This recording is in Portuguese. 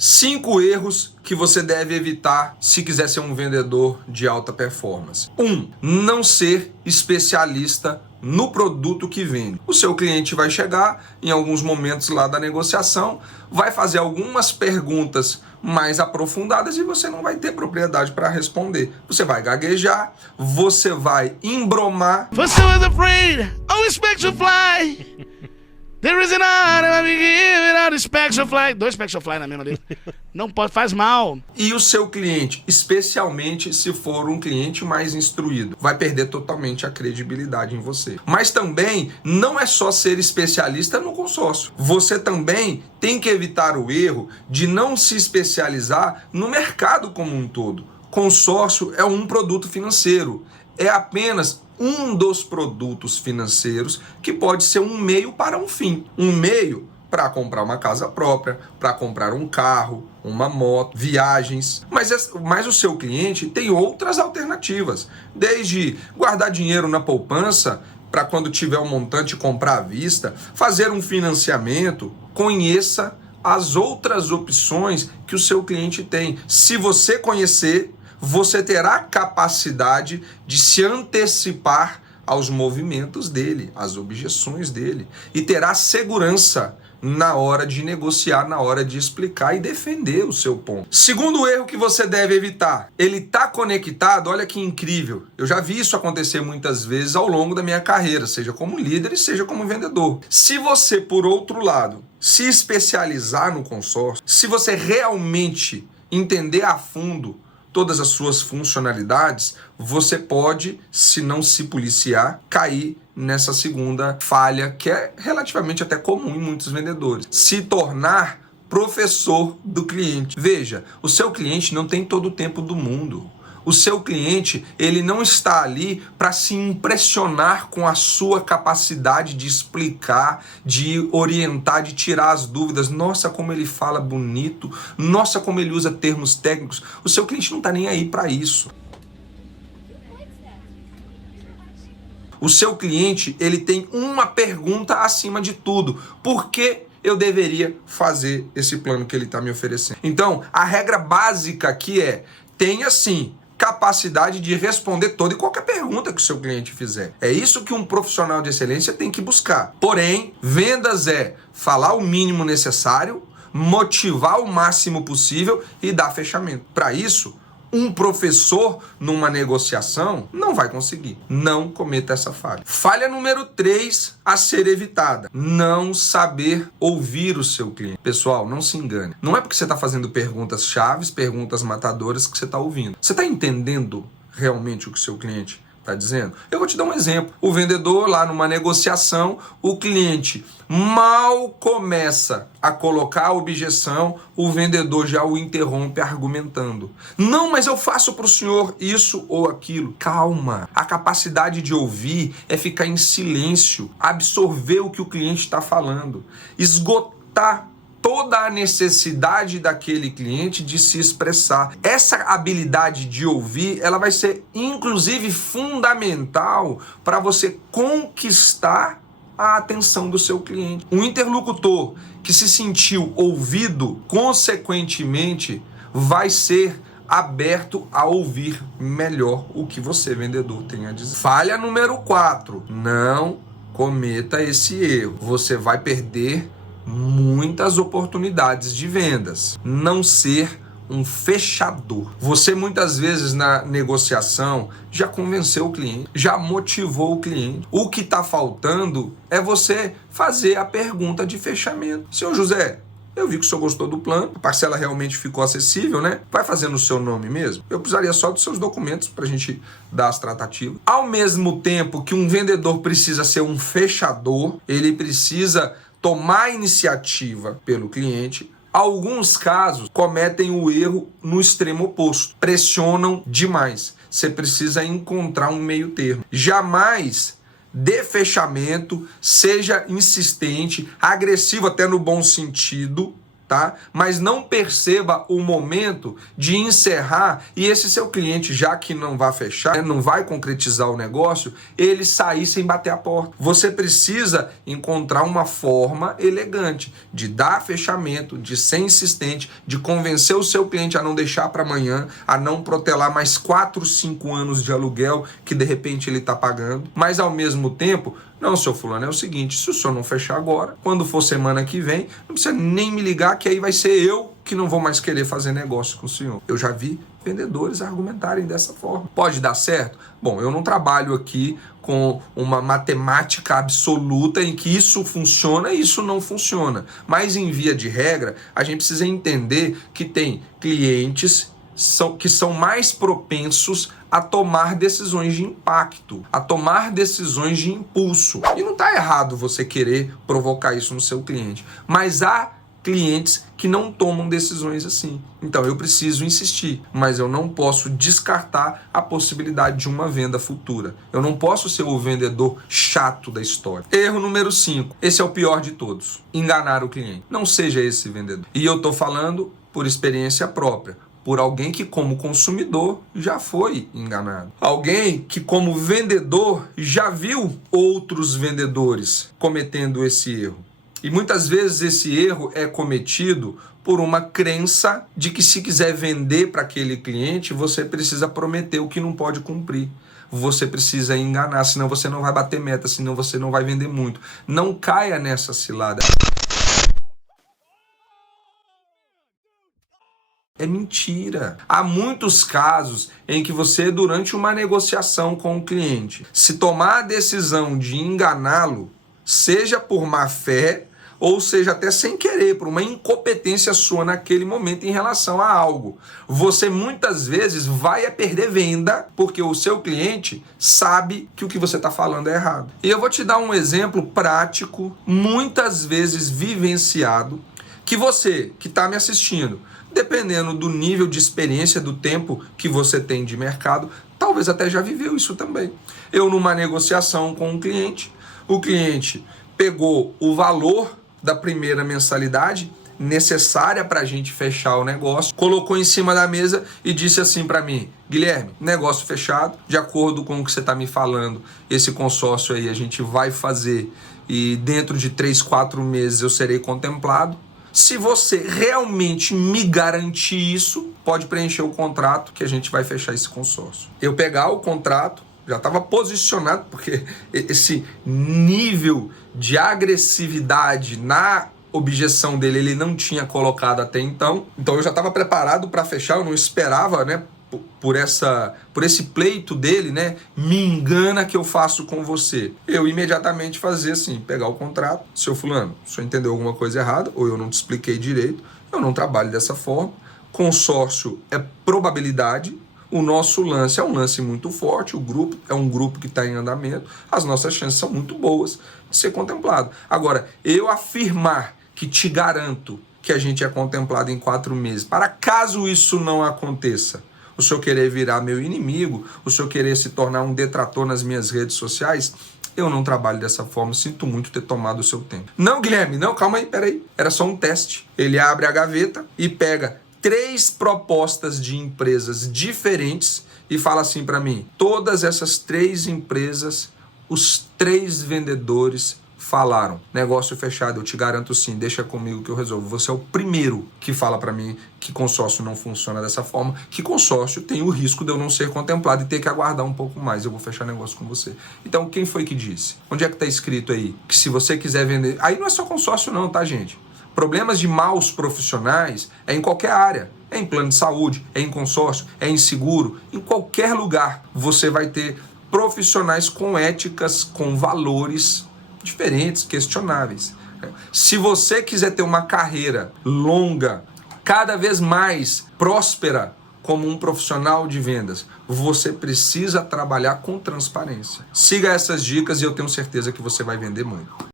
5 erros que você deve evitar se quiser ser um vendedor de alta performance. 1. Não ser especialista no produto que vende. O seu cliente vai chegar em alguns momentos lá da negociação, vai fazer algumas perguntas mais aprofundadas e você não vai ter propriedade para responder. Você vai gaguejar, você vai embromar. Você was afraid, oh, Spectral Fly. There is an honor, we give it out, Spectral Fly. 2 Spectral Fly na mesma dele. Não pode, faz mal. E o seu cliente, especialmente se for um cliente mais instruído, vai perder totalmente a credibilidade em você. Mas também não é só ser especialista no consórcio. Você também tem que evitar o erro de não se especializar no mercado como um todo. Consórcio é um produto financeiro. É apenas um dos produtos financeiros que pode ser um meio para um fim. Um meio para comprar uma casa própria, para comprar um carro, uma moto, viagens. Mas o seu cliente tem outras alternativas. Desde guardar dinheiro na poupança para quando tiver um montante comprar à vista, fazer um financiamento. Conheça as outras opções que o seu cliente tem. Se você conhecer, você terá capacidade de se antecipar aos movimentos dele, às objeções dele, e terá segurança na hora de negociar, na hora de explicar e defender o seu ponto. Segundo erro que você deve evitar, ele está conectado, olha que incrível, eu já vi isso acontecer muitas vezes ao longo da minha carreira, seja como líder e seja como vendedor. Se você, por outro lado, se especializar no consórcio, se você realmente entender a fundo todas as suas funcionalidades, você pode, se não se policiar, cair nessa segunda falha, que é relativamente até comum em muitos vendedores. Se tornar professor do cliente. Veja, o seu cliente não tem todo o tempo do mundo. O seu cliente, ele não está ali para se impressionar com a sua capacidade de explicar, de orientar, de tirar as dúvidas. Nossa, como ele fala bonito. Nossa, como ele usa termos técnicos. O seu cliente não está nem aí para isso. O seu cliente, ele tem uma pergunta acima de tudo. Por que eu deveria fazer esse plano que ele está me oferecendo? Então, a regra básica aqui é: tenha sim capacidade de responder toda e qualquer pergunta que o seu cliente fizer. É isso que um profissional de excelência tem que buscar. Porém, vendas é falar o mínimo necessário, motivar o máximo possível e dar fechamento. Para isso, um professor numa negociação não vai conseguir. Não cometa essa falha. Falha número 3 a ser evitada: não saber ouvir o seu cliente. Pessoal, não se engane. Não é porque você está fazendo perguntas chaves, perguntas matadoras que você está ouvindo. Você está entendendo realmente o que o seu cliente está dizendo? Eu vou te dar um exemplo. O vendedor lá numa negociação, o cliente mal começa a colocar a objeção, o vendedor já o interrompe argumentando. Não, mas eu faço para o senhor isso ou aquilo. Calma. A capacidade de ouvir é ficar em silêncio, absorver o que o cliente está falando, esgotar toda a necessidade daquele cliente de se expressar. Essa habilidade de ouvir, ela vai ser inclusive fundamental para você conquistar a atenção do seu cliente. Um interlocutor que se sentiu ouvido, consequentemente, vai ser aberto a ouvir melhor o que você, vendedor, tem a dizer. Falha número 4. Não cometa esse erro. Você vai perder muitas oportunidades de vendas. Não ser um fechador. Você muitas vezes na negociação já convenceu o cliente, já motivou o cliente. O que está faltando é você fazer a pergunta de fechamento. Senhor José, eu vi que o senhor gostou do plano, a parcela realmente ficou acessível, né? Vai fazer no seu nome mesmo? Eu precisaria só dos seus documentos para a gente dar as tratativas. Ao mesmo tempo que um vendedor precisa ser um fechador, ele precisa tomar iniciativa pelo cliente. Alguns casos cometem o erro no extremo oposto, pressionam demais. Você precisa encontrar um meio termo. Jamais dê fechamento, seja insistente, agressivo até no bom sentido, tá? Mas não perceba o momento de encerrar e esse seu cliente, já que não vai fechar, não vai concretizar o negócio, ele sair sem bater a porta. Você precisa encontrar uma forma elegante de dar fechamento, de ser insistente, de convencer o seu cliente a não deixar para amanhã, a não protelar mais 4, 5 anos de aluguel que de repente ele está pagando, mas ao mesmo tempo, não, seu fulano, é o seguinte, se o senhor não fechar agora, quando for semana que vem, não precisa nem me ligar, que aí vai ser eu que não vou mais querer fazer negócio com o senhor. Eu já vi vendedores argumentarem dessa forma. Pode dar certo? Bom, eu não trabalho aqui com uma matemática absoluta em que isso funciona e isso não funciona. Mas em via de regra, a gente precisa entender que tem clientes que são mais propensos a tomar decisões de impacto, a tomar decisões de impulso. E não está errado você querer provocar isso no seu cliente, mas há clientes que não tomam decisões assim. Então eu preciso insistir, mas eu não posso descartar a possibilidade de uma venda futura. Eu não posso ser o vendedor chato da história. Erro número 5. Esse é o pior de todos. Enganar o cliente. Não seja esse vendedor. E eu estou falando por experiência própria. Por alguém que, como consumidor, já foi enganado. Alguém que, como vendedor, já viu outros vendedores cometendo esse erro. E muitas vezes esse erro é cometido por uma crença de que se quiser vender para aquele cliente, você precisa prometer o que não pode cumprir. Você precisa enganar, senão você não vai bater meta, senão você não vai vender muito. Não caia nessa cilada. É mentira. Há muitos casos em que você, durante uma negociação com o cliente, se tomar a decisão de enganá-lo, seja por má fé, ou seja até sem querer, por uma incompetência sua naquele momento em relação a algo. Você muitas vezes vai perder venda porque o seu cliente sabe que o que você está falando é errado. E eu vou te dar um exemplo prático, muitas vezes vivenciado, que você que está me assistindo, dependendo do nível de experiência, do tempo que você tem de mercado, talvez até já viveu isso também. Eu, numa negociação com um cliente, o cliente pegou o valor da primeira mensalidade necessária para a gente fechar o negócio, colocou em cima da mesa e disse assim para mim: Guilherme, negócio fechado, de acordo com o que você está me falando, esse consórcio aí a gente vai fazer e dentro de 3, 4 meses eu serei contemplado. Se você realmente me garantir isso, pode preencher o contrato que a gente vai fechar esse consórcio. Eu pegar o contrato, já estava posicionado, porque esse nível de agressividade na objeção dele, ele não tinha colocado até então. Então eu já estava preparado para fechar, eu não esperava, né, por esse pleito dele, né, me engana que eu faço com você. Eu imediatamente fazia assim, pegar o contrato, seu fulano, o senhor entendeu alguma coisa errada, ou eu não te expliquei direito, eu não trabalho dessa forma, consórcio é probabilidade, o nosso lance é um lance muito forte, o grupo é um grupo que está em andamento, as nossas chances são muito boas de ser contemplado. Agora, eu afirmar que te garanto que a gente é contemplado em 4 meses, para caso isso não aconteça, o senhor querer virar meu inimigo, o senhor querer se tornar um detrator nas minhas redes sociais, eu não trabalho dessa forma, sinto muito ter tomado o seu tempo. Não, Guilherme, não, calma aí, peraí, era só um teste. Ele abre a gaveta e pega 3 propostas de empresas diferentes e fala assim para mim: todas essas 3 empresas, os 3 vendedores falaram, negócio fechado, eu te garanto sim, deixa comigo que eu resolvo. Você é o primeiro que fala para mim que consórcio não funciona dessa forma, que consórcio tem o risco de eu não ser contemplado e ter que aguardar um pouco mais, eu vou fechar negócio com você. Então, quem foi que disse? Onde é que está escrito aí? Que se você quiser vender... Aí não é só consórcio não, tá, gente? Problemas de maus profissionais é em qualquer área. É em plano de saúde, é em consórcio, é em seguro. Em qualquer lugar você vai ter profissionais com éticas, com valores diferentes, questionáveis. Se você quiser ter uma carreira longa, cada vez mais próspera como um profissional de vendas, você precisa trabalhar com transparência. Siga essas dicas e eu tenho certeza que você vai vender muito.